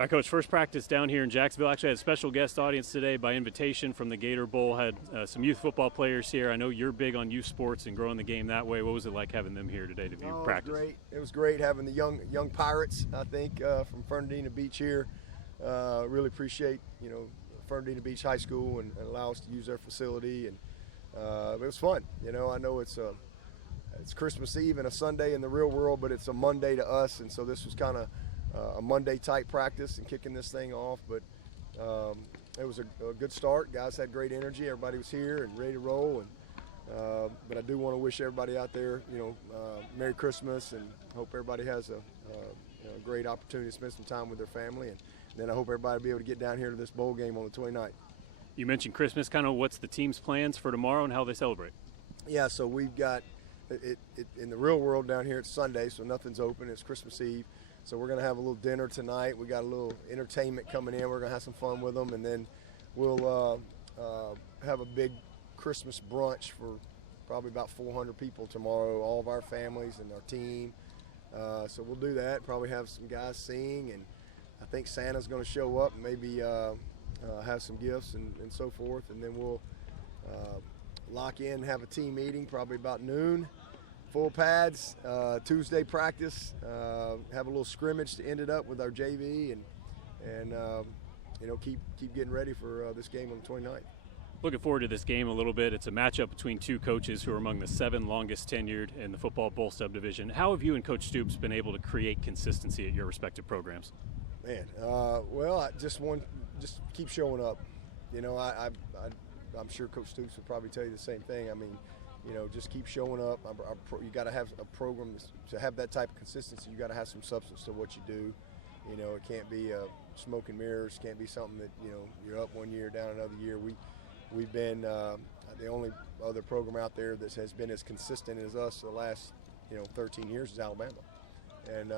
All right, Coach, first practice down here in Jacksonville. Actually had a special guest audience today by invitation from the Gator Bowl. Had some youth football players here. I know you're big on youth sports and growing the game that way. What was it like having them here today to view practice? It was great having the young Pirates, I think, from Fernandina Beach here. Really appreciate, Fernandina Beach High School and allow us to use their facility. And it was fun. I know it's Christmas Eve and a Sunday in the real world, but it's a Monday to us. And so this was kind of a Monday type practice and kicking this thing off, but it was a good start. Guys had great energy. Everybody was here and ready to roll. And but I do want to wish everybody out there, Merry Christmas, and hope everybody has a great opportunity to spend some time with their family. And then I hope everybody will be able to get down here to this bowl game on the 29th. You mentioned Christmas. Kind of what's the team's plans for tomorrow and how they celebrate? Yeah, so we've got it in the real world down here. It's Sunday, so nothing's open. It's Christmas Eve. So we're going to have a little dinner tonight. We got a little entertainment coming in. We're going to have some fun with them. And then we'll have a big Christmas brunch for probably about 400 people tomorrow, all of our families and our team. So we'll do that, probably have some guys sing. And I think Santa's going to show up and maybe have some gifts and so forth. And then we'll lock in, have a team meeting probably about noon. Full pads, Tuesday practice, have a little scrimmage to end it up with our JV, and keep getting ready for this game on the 29th. Looking forward to this game a little bit. It's a matchup between two coaches who are among the 7 longest tenured in the football bowl subdivision. How have you and Coach Stoops been able to create consistency at your respective programs? Man, I just keep showing up. I'm sure Coach Stoops would probably tell you the same thing. I mean, just keep showing up. You got to have a program to have that type of consistency. You got to have some substance to what you do. It can't be smoke and mirrors. Can't be something that you're up one year, down another year. We've been the only other program out there that has been as consistent as us the last 13 years is Alabama, and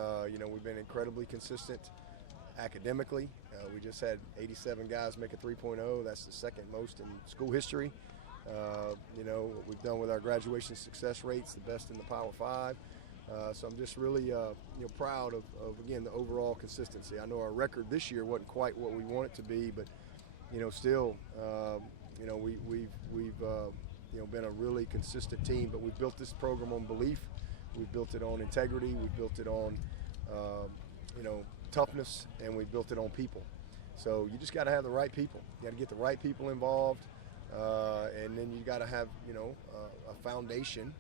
we've been incredibly consistent academically. We just had 87 guys make a 3.0. That's the second most in school history. What we've done with our graduation success rates, the best in the Power 5. So I'm just really proud of again, the overall consistency. I know our record this year wasn't quite what we want it to be, but still we've been a really consistent team. But we've built this program on belief. We've built it on integrity. We've built it on toughness, and we've built it on people. So you just got to have the right people. You got to get the right people involved. And then you got to have, a foundation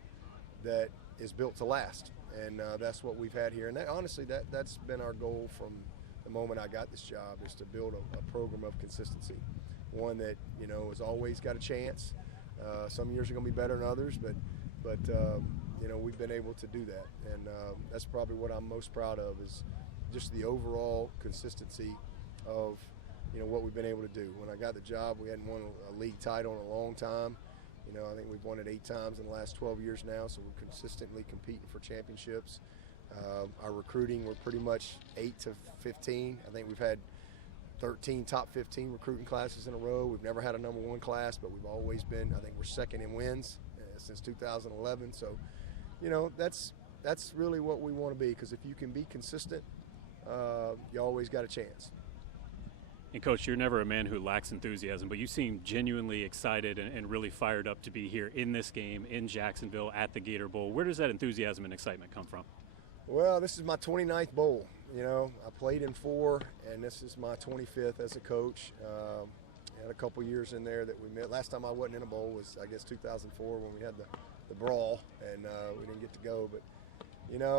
that is built to last, and that's what we've had here. And that's been our goal from the moment I got this job, is to build a program of consistency, one that has always got a chance. Some years are going to be better than others, but we've been able to do that, and that's probably what I'm most proud of, is just the overall consistency of what we've been able to do. When I got the job, we hadn't won a league title in a long time. I think we've won it 8 times in the last 12 years now, so we're consistently competing for championships. Our recruiting, we're pretty much 8 to 15. I think we've had 13 top 15 recruiting classes in a row. We've never had a number 1 class, but we've always been, I think we're second in wins since 2011. So, that's really what we want to be, because if you can be consistent, you always got a chance. And Coach, you're never a man who lacks enthusiasm, but you seem genuinely excited and really fired up to be here in this game in Jacksonville at the Gator Bowl. Where does that enthusiasm and excitement come from? Well, this is my 29th bowl. I played in 4, and this is my 25th as a coach. Had a couple years in there that we met. Last time I wasn't in a bowl was, I guess, 2004 when we had the brawl, and we didn't get to go. But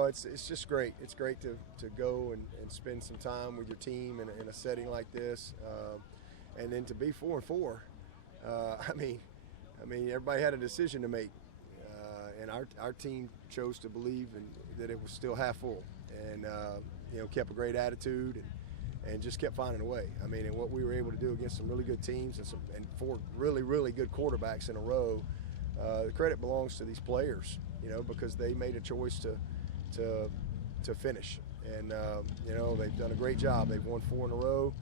it's just great. It's great to go and spend some time with your team in a setting like this, and then to be 4-4. I mean, everybody had a decision to make, and our team chose to believe that it was still half full, and kept a great attitude and just kept finding a way. I mean, and what we were able to do against some really good teams and 4 really, really good quarterbacks in a row, the credit belongs to these players, because they made a choice to finish, and they've done a great job. They've won 4 in a row.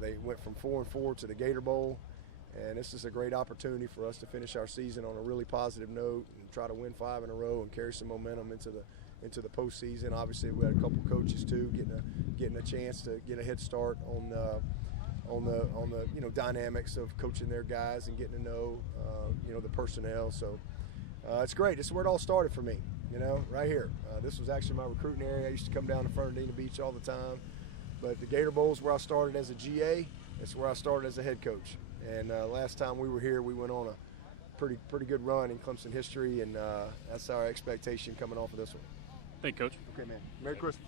They went from 4-4 to the Gator Bowl, and this is a great opportunity for us to finish our season on a really positive note and try to win 5 in a row and carry some momentum into the postseason. Obviously, we had a couple coaches too getting a chance to get a head start on the dynamics of coaching their guys and getting to know the personnel. So it's great. This is where it all started for me. Right here. This was actually my recruiting area. I used to come down to Fernandina Beach all the time. But the Gator Bowl is where I started as a GA. It's where I started as a head coach. And last time we were here, we went on a pretty good run in Clemson history, and that's our expectation coming off of this one. Thank you, Coach. Okay, man. Merry Christmas.